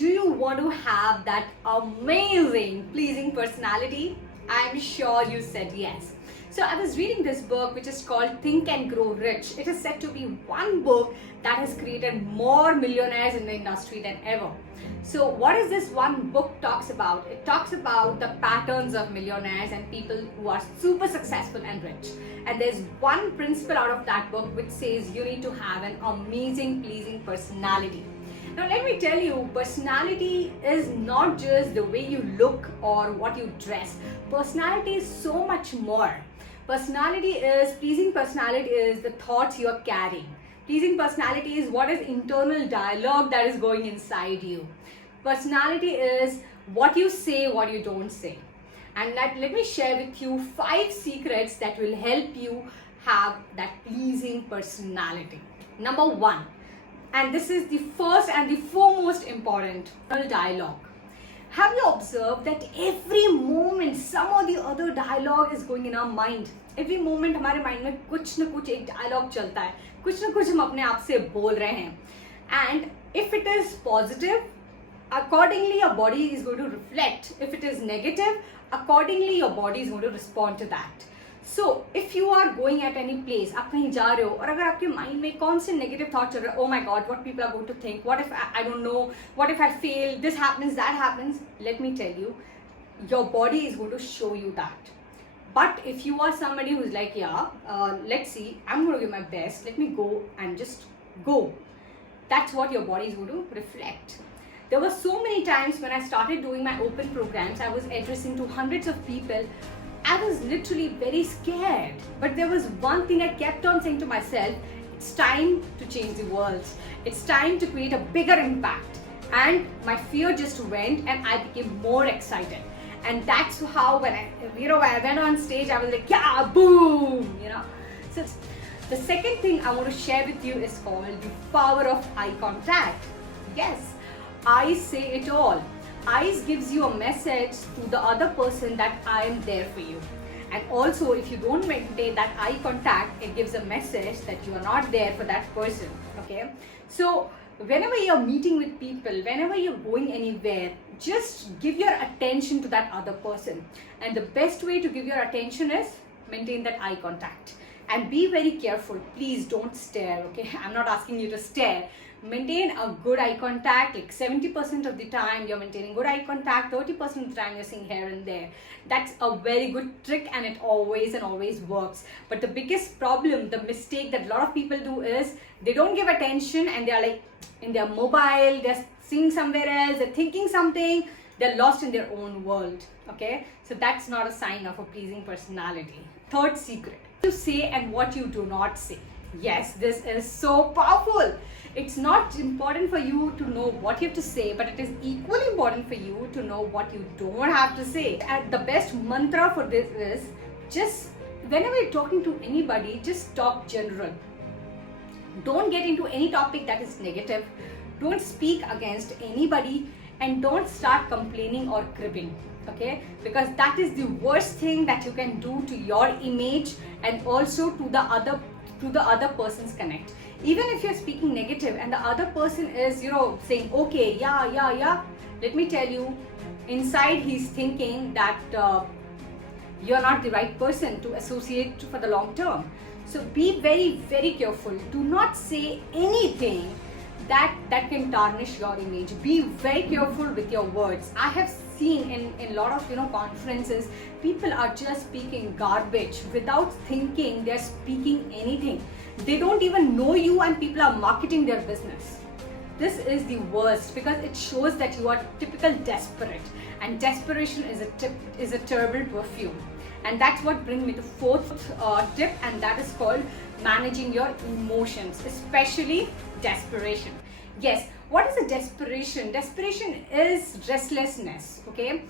Do you want to have that amazing, pleasing personality? I'm sure you said yes. So I was reading this book which is called Think and Grow Rich. It is said to be one book that has created more millionaires in the industry than ever. So what is this one book talks about? It talks about the patterns of millionaires and people who are super successful and rich. And there's one principle out of that book which says you need to have an amazing, pleasing personality. Now let me tell you, personality is not just the way you look or what you dress. Personality is so much more. Pleasing personality is the thoughts you are carrying. Pleasing personality is what is internal dialogue that is going inside you. Personality is what you say, what you don't say. And let me share with you 5 secrets that will help you have that pleasing personality. Number 1. And this is the first and the foremost important dialogue. Have you observed that every moment some or the other dialogue is going in our mind? Every moment हमारे mind में कुछ न कुछ एक dialogue चलता है, कुछ न कुछ हम अपने आप से बोल रहे हैं. And if it is positive, accordingly your body is going to reflect. If it is negative, accordingly your body is going to respond to that. So if you are going at any place, आप कहीं जा रहे हो और अगर आपके mind में कौन से negative thoughts चल रहे हैं, oh my God, what people are going to think, what if I don't know, what if I fail, this happens, that happens, let me tell you, your body is going to show you that. But if you are somebody who's like, let's see, I'm going to give my best, let me go and just go. That's what your body is going to reflect. There were so many times when I started doing my open programs, I was addressing to hundreds of people. I was literally very scared. But there was one thing I kept on saying to myself, it's time to change the world. It's time to create a bigger impact. And my fear just went and I became more excited. And that's how when I went on stage, I was like, yeah, boom, So the second thing I want to share with you is called the power of eye contact. Yes, eyes say it all. Eyes gives you a message to the other person that I am there for you. And also if you don't maintain that eye contact, it gives a message that you are not there for that person. Okay, so whenever you're meeting with people, whenever you're going anywhere, just give your attention to that other person. And the best way to give your attention is maintain that eye contact. And be very careful, please don't stare, okay? I'm not asking you to stare. Maintain a good eye contact, like 70% of the time you're maintaining good eye contact, 30% of the time you're seeing here and there. That's a very good trick and it always works. But the biggest problem, the mistake that a lot of people do is they don't give attention and they're like in their mobile, they're seeing somewhere else, they're thinking something, they're lost in their own world, okay? So that's not a sign of a pleasing personality. Third secret, you say and what you do not say. Yes, this is so powerful. It's not important for you to know what you have to say, but it is equally important for you to know what you don't have to say. And the best mantra for this is just whenever you're talking to anybody, just talk general. Don't get into any topic that is negative. Don't speak against anybody and don't start complaining or cribbing. Okay, because that is the worst thing that you can do to your image and also to the other person's connect. Even if you're speaking negative and the other person is saying okay, yeah, let me tell you, inside he's thinking that you're not the right person to associate for the long term. So be very, very careful. Do not say anything that can tarnish your image. Be very careful with your words. I have seen in a lot of conferences, people are just speaking garbage without thinking. They're speaking anything. They don't even know you and people are marketing their business. This is the worst because it shows that you are typical desperate, and desperation is a terrible perfume. And that's what brings me to fourth tip, and that is called managing your emotions, especially desperation. Yes, what is a desperation? Desperation is restlessness, okay?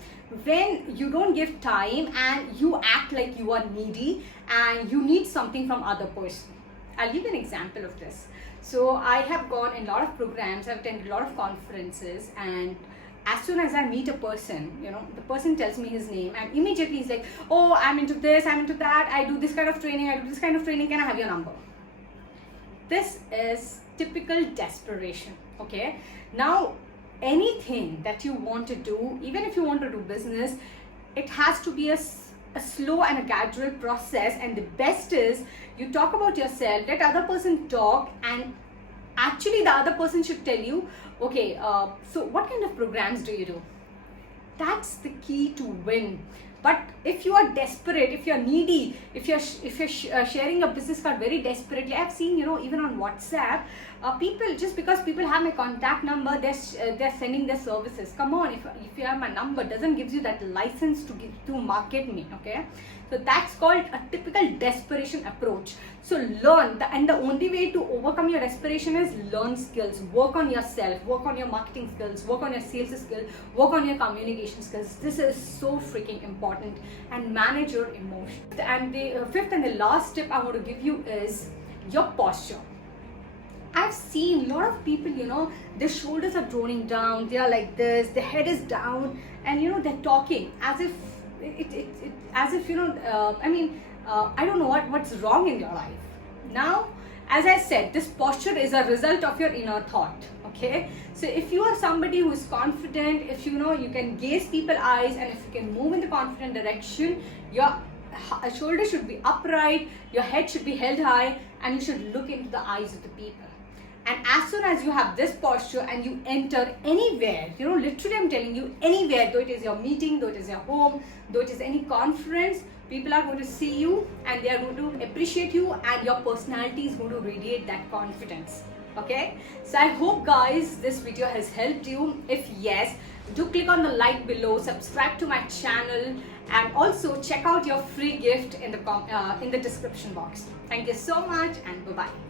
When you don't give time and you act like you are needy and you need something from other person. I'll give you an example of this. So I have gone in a lot of programs, I've attended a lot of conferences, and as soon as I meet a person, the person tells me his name and immediately he's like, oh, I'm into this, I'm into that, I do this kind of training, can I have your number? This is typical desperation, okay? Now, anything that you want to do, even if you want to do business, it has to be a slow and a gradual process. And the best is you talk about yourself, let other person talk, and actually the other person should tell you, okay, so what kind of programs do you do? That's the key to win. But if you are desperate, if you're needy, if you're sharing a business card very desperately, I've seen, even on WhatsApp, people, just because people have my contact number, they're sending their services. Come on, if you have my number, doesn't give you that license to market me. Okay, so that's called a typical desperation approach. So learn, and the only way to overcome your desperation is learn skills, work on yourself, work on your marketing skills, work on your sales skills, work on your communication skills. This is so freaking important. And manage your emotions. And the fifth and the last tip I want to give you is your posture. I've seen a lot of people, their shoulders are droning down, they are like this, their head is down, and they're talking as if I don't know what's wrong in your life. Now, as I said, this posture is a result of your inner thought. Okay, so if you are somebody who is confident, if you can gaze people's eyes, and if you can move in the confident direction, your shoulder should be upright, your head should be held high, and you should look into the eyes of the people. And as soon as you have this posture and you enter anywhere, literally I'm telling you, anywhere, though it is your meeting, though it is your home, though it is any conference, people are going to see you and they are going to appreciate you, and your personality is going to radiate that confidence. Okay, so I hope guys this video has helped you. If yes, do click on the like below, subscribe to my channel, and also check out your free gift in the description box. Thank you so much, and bye bye.